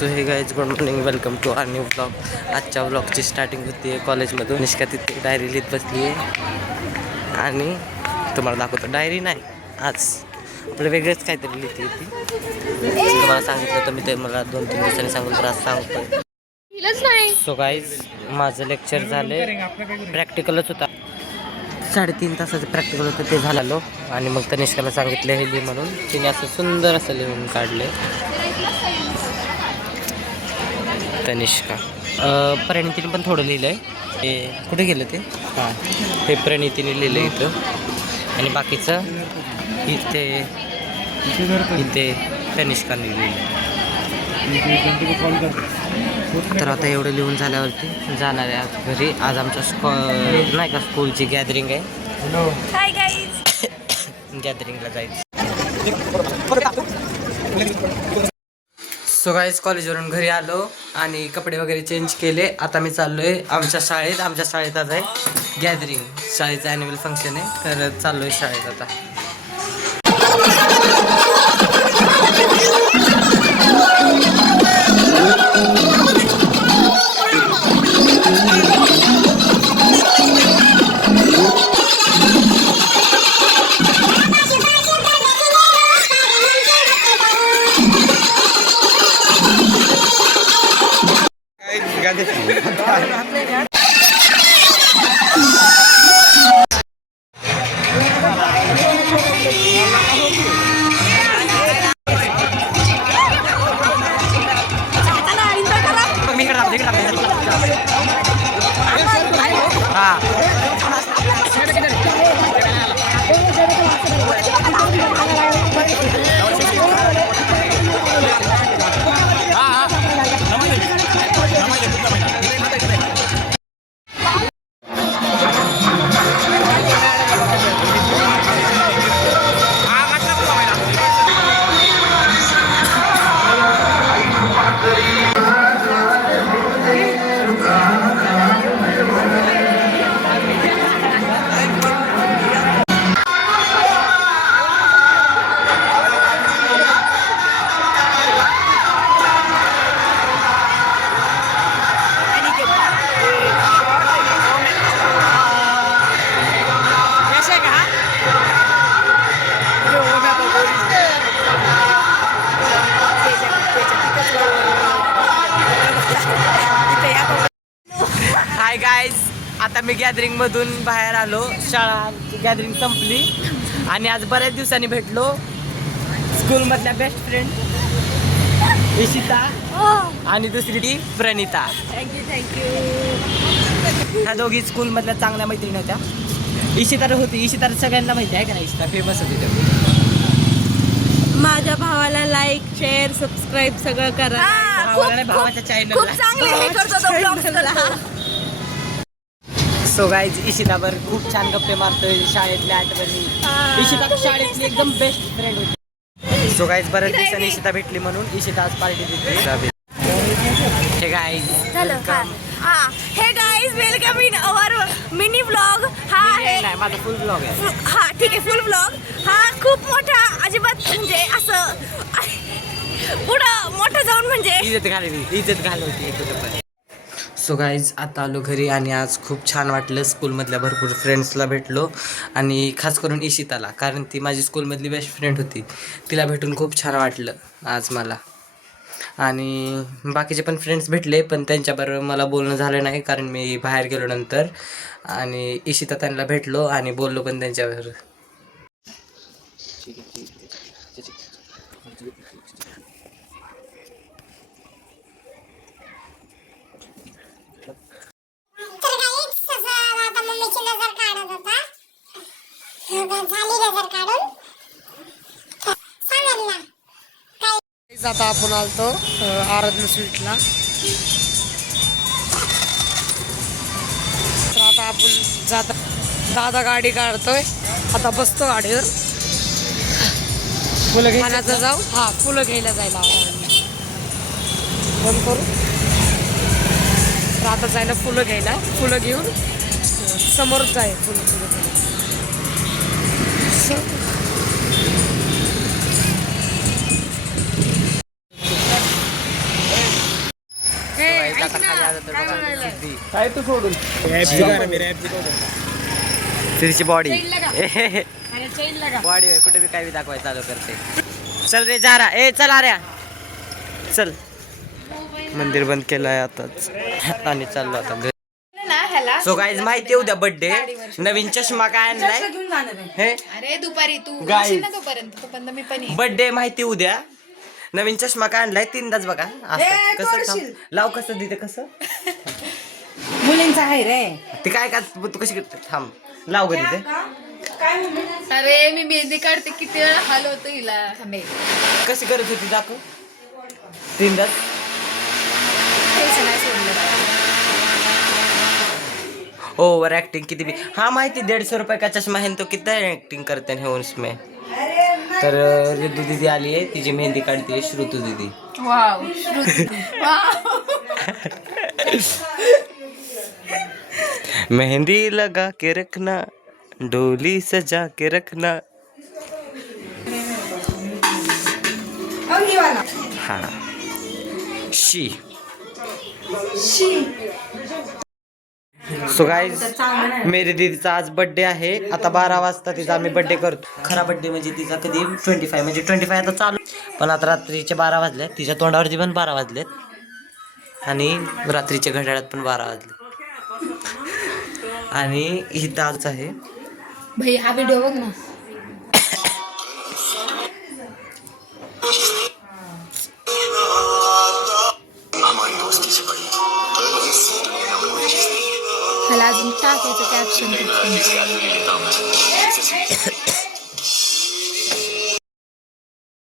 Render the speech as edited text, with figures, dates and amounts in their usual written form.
So hey guys good morning, welcome to our new blog. आजच्या ब्लॉगची starting होती आहे कॉलेजमधून. निष्का तिथे डायरी लिहित बसली आहे आणि तुम्हाला दाखवतो. डायरी नाही, आज आपलं वेगळंच काहीतरी लिहिते ती. तुम्हाला सांगितलं तर मी ते मला 2-3 दिवसांनी सांगून तर आज सांगतो. सो गाईज माझं लेक्चर झाले, प्रॅक्टिकलच होता. 3.5 तासाचं प्रॅक्टिकल होतं, ते झालं. आणि मग तनिष्काला सांगितलं हे लिहि म्हणून. तिने असं सुंदर असं लिहून काढले. तनिष्का प्रणितीने पण थोडं लिहिलं आहे. हे कुठे गेलं ते? हां, हे प्रणितीने लिहिलं इथं. आणि बाकीचं इथे तनिष्काने लिहिलं. तर आता एवढं लिहून झाल्यावरती जाणार आहे आज घरी. आज आमच्या नाही का स्कूलची गॅदरिंग आहे. Hi guys. गॅदरिंगला जायचं. सो गाईज कॉलेजवरून घरी आलो आणि कपडे वगैरे चेंज केले. आता मी चाललो आहे आमच्या शाळेत. आमच्या शाळेत आज आहे गॅदरिंग, शाळेचं ॲन्युअल फंक्शन आहे. तर चाललो आहे शाळेत आता. हाय गाईज, आता मी गॅदरिंगमधून बाहेर आलो. शाळा गॅदरिंग संपली आणि आज बऱ्याच दिवसांनी भेटलो. स्कूलमधल्या बेस्ट फ्रेंड इशिता आणि दुसरी ती प्रणिता. थँक्यू. ह्या दोघी स्कूलमधल्या चांगल्या मैत्रिणी होत्या. इशिता होती, इशिता सगळ्यांना माहिती आहे का नाही? इशिता फेमस होती तेवढी. माझ्या भावाला लाईक, शेअर, सबस्क्राईब सगळं करा. भावाच्या चॅनल खूप चांगले हे करतो तो ब्लॉग. सो गाईज इशितावर खूप छान गप्पे मारतोय शाळेतल्या आठवणी. इशिता शाळेतली एकदम बेस्ट फ्रेंड होती. सो गाईज बऱ्याच दिवसांनी इशिता भेटली म्हणून इशिता आज पार्टी देते. हे गाईज हे guys welcome in our mini blog. हा आहे माझा फुल ब्लॉग आहे. हा ठीक आहे, फुल ब्लॉग. हा खूप मोठा, अजिबात म्हणजे असं पुढं मोठं जाऊन म्हणजे इज्जत घालवती. सो गाईज आता आलो घरी आणि आज खूप छान वाटलं. स्कूलमधल्या भरपूर फ्रेंड्सला भेटलो आणि खास करून इशिताला, कारण ती माझी स्कूलमधली बेस्ट फ्रेंड होती. तिला भेटून खूप छान वाटलं आज मला. आणि बाकीचे पण फ्रेंड्स भेटले, पण त्यांच्याबरोबर मला बोलणं झालं नाही कारण मी बाहेर गेलो नंतर. आणि इशिता त्यांना भेटलो आणि बोललो पण त्यांच्याबरोबर. आता आपण आलतो आराधना स्वीटला. तर आता आपण जाता दादा गाडी काढतोय. आता बसतो गाडीवर, फुलं घ्यायला जाऊ. हा, फुलं घ्यायला जायला बंद करू. तर आता जायला फुलं घ्यायला, फुलं घेऊन समोरच आहे फुलं आता खाली आलं तर बघा सिद्धी. काय तू सोडून तिची बॉडी आणि चैन लगा बॉडी कुठे बी काय बी दाखवायला चालू करते. चल रे जा रा ए चल आ ऱ्या चल. मंदिर बंद केलं आहे आताच आणि चाललो आता घरी. सो गाईज माहिती उद्या बर्थडे. नवीन चष्मा काय आणलाय हे अरे दुपारी तू Guys. येशील ना तोपर्यंत मी पण येईन. बर्थडे माहिती उद्या. नवीन चष्मा काय आणलाय तीनदाच बघा असं कसं थांब. लाव कसं दिते कसं मुलींचा आहे रे. ते काय का तू कशी करते थांब लाव ग तिथे. अरे मी मेहंदी काढते किती वेळा हाल होतो हिला थांबे. कशी करत होती दाखव तीनदाच. ओवर ऍक्टिंग किती भी. हाँ माहिती 150 रुपये का चष्मा है तो कितना ऍक्टिंग करते हैं उसमें. तर रिद्धू दीदी आली आहे तिची मेहंदी काढते आहे श्रुतू दीदी. वाव मेहंदी लगा के रखना डोली सजा के रखना. हाँ शी सो गाईज मेरी दीदीचा आज बर्थडे आहे. आता 12 वाजता तिचा आम्ही बर्थडे करतो. खरा बर्थडे म्हणजे तिचा कधी 25 म्हणजे 25 आता चालू. पण आता रात्रीचे 12 वाजले. तिच्या तोंडावरती पण 12 वाजलेत आणि रात्रीच्या घड्याळात पण 12 वाजले. आणि ही ताज आहे. भाई हा व्हिडिओ बघ ना. ह्याला अजून टाकायचं कॅप्शन.